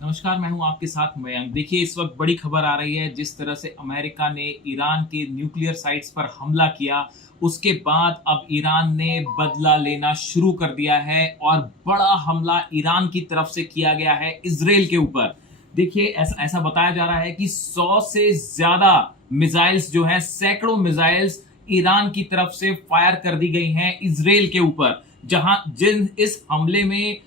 नमस्कार, मैं हूं आपके साथ मयंक। देखिए, इस वक्त बड़ी खबर आ रही है। जिस तरह से अमेरिका ने ईरान के न्यूक्लियर साइट्स पर हमला किया, उसके बाद अब ईरान ने बदला लेना शुरू कर दिया है और बड़ा हमला ईरान की तरफ से किया गया है इजराइल के ऊपर। देखिए, ऐसा ऐसा बताया जा रहा है कि 100 से ज्यादा मिसाइल्स जो है, सैकड़ों मिसाइल्स ईरान की तरफ से फायर कर दी गई हैं इजराइल के ऊपर। जहां जिन इस हमले में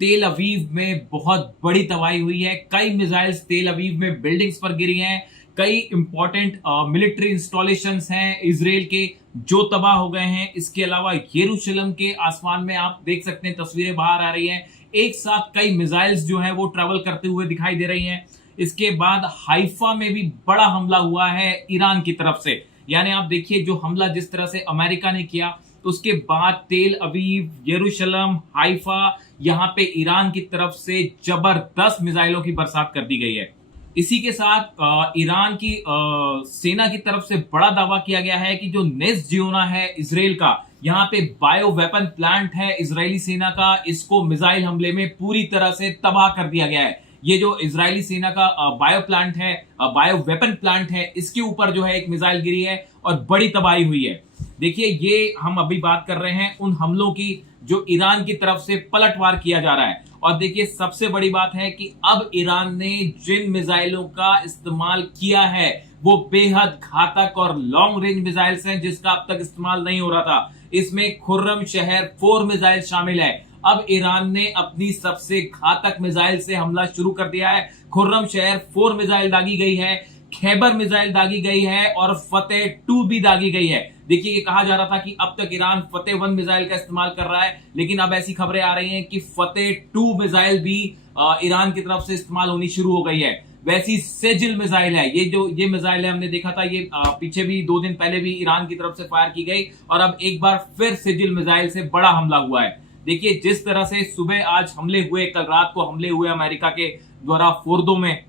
तेल अवीव में बहुत बड़ी तबाही हुई है। कई मिसाइल्स तेल अवीव में बिल्डिंग्स पर गिरी हैं। कई इंपॉर्टेंट मिलिट्री इंस्टॉलेशंस हैं इजराइल के जो तबाह हो गए हैं। इसके अलावा यरूशलेम के आसमान में आप देख सकते हैं, तस्वीरें बाहर आ रही हैं। एक साथ कई मिसाइल्स जो है वो ट्रेवल करते हुए दिखाई दे रही हैं। इसके बाद हाइफा में भी बड़ा हमला हुआ है ईरान की तरफ से। यानी आप देखिए, जो हमला जिस तरह से अमेरिका ने किया, उसके बाद तेल अवीव, यरूशलेम, हाइफा, यहां पे ईरान की तरफ से जबरदस्त मिसाइलों की बरसात कर दी गई है। इसी के साथ ईरान की सेना की तरफ से बड़ा दावा किया गया है कि जो नेस जियोना है इजराइल का, यहाँ पे बायो वेपन प्लांट है इजरायली सेना का, इसको मिसाइल हमले में पूरी तरह से तबाह कर दिया गया है। ये जो इजरायली सेना का बायो प्लांट है, बायो वेपन प्लांट है, इसके ऊपर जो है एक मिसाइल गिरी है और बड़ी तबाही हुई है। देखिए, ये हम अभी बात कर रहे हैं उन हमलों की जो ईरान की तरफ से पलटवार किया जा रहा है। और देखिए, सबसे बड़ी बात है कि अब ईरान ने जिन मिसाइलों का इस्तेमाल किया है वो बेहद घातक और लॉन्ग रेंज मिसाइल्स हैं, जिसका अब तक इस्तेमाल नहीं हो रहा था। इसमें खुर्रम शहर 4 मिसाइल शामिल है। अब ईरान ने अपनी सबसे घातक मिसाइल से हमला शुरू कर दिया है। खुर्रम शहर 4 मिसाइल दागी गई है, खैबर मिसाइल दागी गई है और फतेह 2 भी दागी गई है। देखिए, ये कहा जा रहा था कि अब तक ईरान फतेह 1 मिसाइल का इस्तेमाल कर रहा है, लेकिन अब ऐसी खबरें आ रही हैं कि फतेह 2 मिसाइल भी ईरान की तरफ से इस्तेमाल होनी शुरू हो गई है। वैसी सेजिल मिसाइल है ये मिसाइल है, हमने देखा था ये पीछे भी 2 दिन पहले भी ईरान की तरफ से फायर की गई और अब एक बार फिर सेजिल मिसाइल से बड़ा हमला हुआ है। देखिए, जिस तरह से सुबह आज हमले हुए, कल रात को हमले हुए अमेरिका के द्वारा फोर्दो में,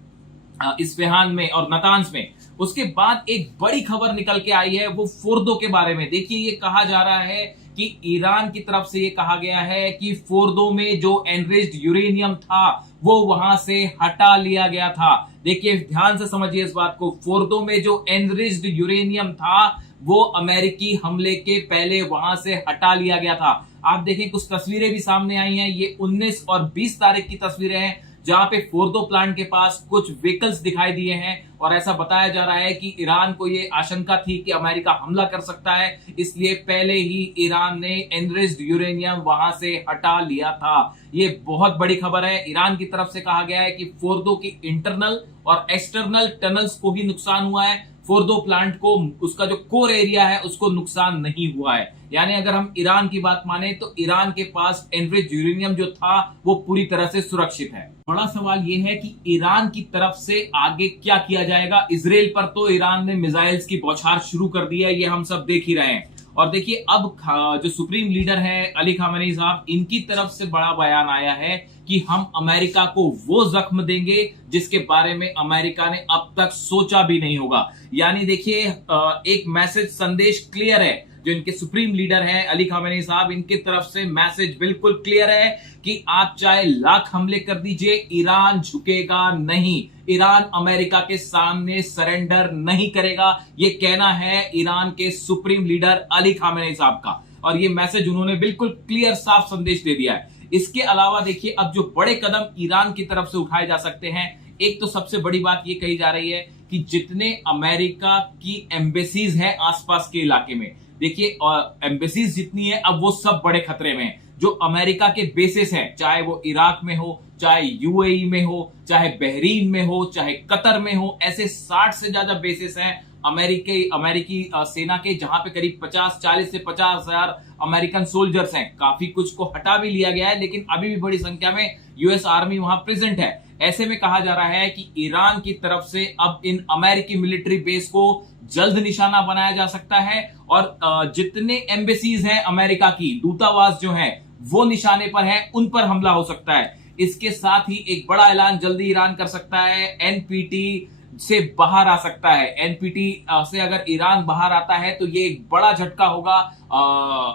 इस्फहान में और नतांज में, उसके बाद एक बड़ी खबर निकल के आई है वो फोर्दो के बारे में। देखिए, ये कहा जा रहा है कि ईरान की तरफ से ये कहा गया है कि फोर्दो में जो एनरिच्ड यूरेनियम था वो वहां से हटा लिया गया था। देखिए, ध्यान से समझिए इस बात को। फोर्दो में जो एनरिच्ड यूरेनियम था वो अमेरिकी हमले के पहले वहां से हटा लिया गया था। आप देखें, कुछ तस्वीरें भी सामने आई हैं। ये 19 और 20 तारीख की तस्वीरें हैं, जहां पे फोर्दो प्लांट के पास कुछ व्हीकल्स दिखाई दिए हैं और ऐसा बताया जा रहा है कि ईरान को ये आशंका थी कि अमेरिका हमला कर सकता है, इसलिए पहले ही ईरान ने एनरिच्ड यूरेनियम वहां से हटा लिया था। ये बहुत बड़ी खबर है। ईरान की तरफ से कहा गया है कि फोर्दो की इंटरनल और एक्सटर्नल टनल्स को ही नुकसान हुआ है। फोर्दो प्लांट को, उसका जो कोर एरिया है, उसको नुकसान नहीं हुआ है। यानी अगर हम ईरान की बात माने तो ईरान के पास एनरिच्ड यूरेनियम जो था वो पूरी तरह से सुरक्षित है। बड़ा सवाल यह है कि ईरान की तरफ से आगे क्या किया जाएगा। इजराइल पर तो ईरान ने मिसाइल्स की बौछार शुरू कर दी है, ये हम सब देख ही रहे हैं। और देखिए, अब जो सुप्रीम लीडर है अली खामेनी साहब, इनकी तरफ से बड़ा बयान आया है कि हम अमेरिका को वो जख्म देंगे जिसके बारे में अमेरिका ने अब तक सोचा भी नहीं होगा। यानी देखिए, एक मैसेज, संदेश क्लियर है। जो इनके सुप्रीम लीडर हैं अली खामेनी साहब, इनकी तरफ से मैसेज बिल्कुल क्लियर है कि आप चाहे लाख हमले कर दीजिए, ईरान झुकेगा नहीं। ईरान अमेरिका के सामने सरेंडर नहीं करेगा। ये कहना है ईरान के सुप्रीम लीडर अली खामेनी साहब का, और ये मैसेज उन्होंने बिल्कुल क्लियर, साफ संदेश दे दिया है। इसके अलावा देखिए, अब जो बड़े कदम ईरान की तरफ से उठाए जा सकते हैं, एक तो सबसे बड़ी बात ये कही जा रही है कि जितने अमेरिका की एम्बेसीज हैं आसपास के इलाके में, देखिए, और एम्बेसीज जितनी है अब वो सब बड़े खतरे में हैं। जो अमेरिका के बेसिस हैं, चाहे वो इराक में हो, चाहे यूएई में हो, चाहे बहरीन में हो, चाहे कतर में हो, ऐसे 60 से ज्यादा बेसिस हैं अमेरिकी सेना के, जहां पे करीब 40 से 50 हजार अमेरिकन सोल्जर्स हैं। काफी कुछ को हटा भी लिया गया है, लेकिन अभी भी बड़ी संख्या में यूएस आर्मी वहां प्रेजेंट है। ऐसे में कहा जा रहा है कि ईरान की तरफ से अब इन अमेरिकी मिलिट्री बेस को जल्द निशाना बनाया जा सकता है और जितने एम्बेसीज हैं अमेरिका की, दूतावास जो हैं, वो निशाने पर हैं, उन पर हमला हो सकता है। इसके साथ ही एक बड़ा ऐलान जल्दी ईरान कर सकता है, एनपीटी से बाहर आ सकता है। एनपीटी से अगर ईरान बाहर आता है तो ये एक बड़ा झटका होगा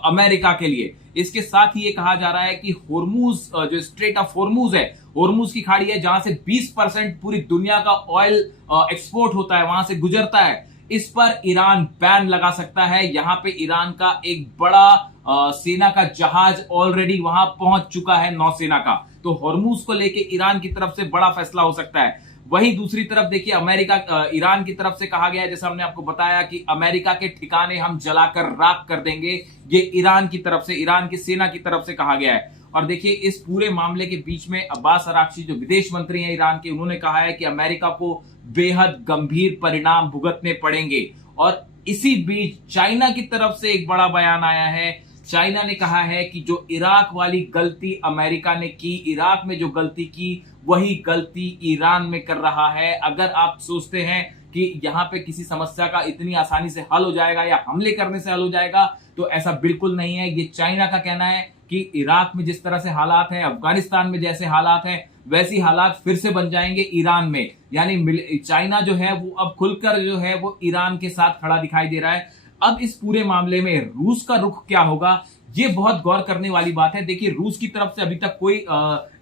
अमेरिका के लिए। इसके साथ ही ये कहा जा रहा है कि होर्मुज, जो स्ट्रेट ऑफ होर्मुज है, होर्मुज की खाड़ी है जहां से 20% पूरी दुनिया का ऑयल एक्सपोर्ट होता है, वहां से गुजरता है। इस पर ईरान बैन लगा सकता है। यहां पे ईरान का एक बड़ा सेना का जहाज ऑलरेडी वहां पहुंच चुका है, नौसेना का। तो होर्मुज को लेके ईरान की तरफ से बड़ा फैसला हो सकता है। वहीं दूसरी तरफ देखिए, अमेरिका ईरान की तरफ से कहा गया है, जैसा हमने आपको बताया कि अमेरिका के ठिकाने हम जलाकर राख कर देंगे। ये ईरान की तरफ से, ईरान की सेना की तरफ से कहा गया है। और देखिए, इस पूरे मामले के बीच में अब्बास अराक्ची जो विदेश मंत्री हैं ईरान के, उन्होंने कहा है कि अमेरिका को बेहद गंभीर परिणाम भुगतने पड़ेंगे। और इसी बीच चाइना की तरफ से एक बड़ा बयान आया है। चाइना ने कहा है कि जो इराक वाली गलती अमेरिका ने की, इराक में जो गलती की, वही गलती ईरान में कर रहा है। अगर आप सोचते हैं कि यहां पे किसी समस्या का इतनी आसानी से हल हो जाएगा या हमले करने से हल हो जाएगा, तो ऐसा बिल्कुल नहीं है। ये चाइना का कहना है कि इराक में जिस तरह से हालात हैं, अफगानिस्तान में जैसे हालात हैं, वैसी हालात फिर से बन जाएंगे ईरान में। यानी चाइना जो है वो अब खुलकर जो है वो ईरान के साथ खड़ा दिखाई दे रहा है। अब इस पूरे मामले में रूस का रुख क्या होगा, ये बहुत गौर करने वाली बात है। देखिए, रूस की तरफ से अभी तक कोई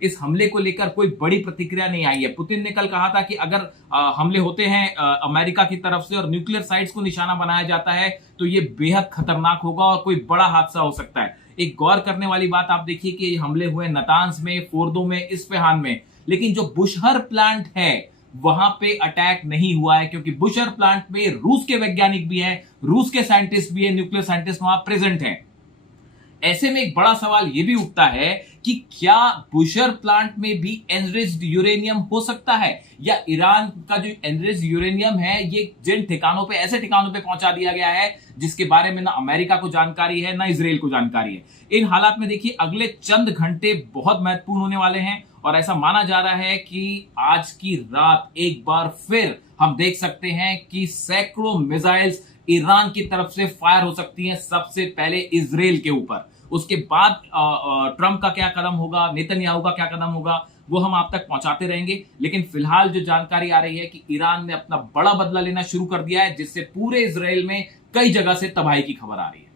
इस हमले को लेकर कोई बड़ी प्रतिक्रिया नहीं आई है। पुतिन ने कल कहा था कि अगर हमले होते हैं अमेरिका की तरफ से और न्यूक्लियर साइट्स को निशाना बनाया जाता है, तो ये बेहद खतरनाक होगा और कोई बड़ा हादसा हो सकता है। एक गौर करने वाली बात आप देखिए कि हमले हुए नतांज में, फोर्दो में, इस्फहान में, लेकिन जो बुशहर प्लांट है वहां पे अटैक नहीं हुआ है, क्योंकि बुशहर प्लांट में रूस के वैज्ञानिक भी हैं, रूस के साइंटिस्ट भी हैं, न्यूक्लियर साइंटिस्ट वहां प्रेजेंट हैं। ऐसे में एक बड़ा सवाल यह भी उठता है कि क्या बुशहर प्लांट में भी एनरिच्ड यूरेनियम हो सकता है, या ईरान का जो एनरिच्ड यूरेनियम है ये जिन ठिकानों पे, ऐसे ठिकानों पे पहुंचा दिया गया है जिसके बारे में ना अमेरिका को जानकारी है ना इजराइल को जानकारी है। इन हालात में देखिए, अगले चंद घंटे बहुत महत्वपूर्ण होने वाले हैं और ऐसा माना जा रहा है कि आज की रात एक बार फिर हम देख सकते हैं कि सैकड़ों मिसाइल्स ईरान की तरफ से फायर हो सकती हैं, सबसे पहले इजराइल के ऊपर। उसके बाद ट्रंप का क्या कदम होगा, नेतन्याहू का क्या कदम होगा, वो हम आप तक पहुंचाते रहेंगे। लेकिन फिलहाल जो जानकारी आ रही है कि ईरान ने अपना बड़ा बदला लेना शुरू कर दिया है, जिससे पूरे इजराइल में कई जगह से तबाही की खबर आ रही है।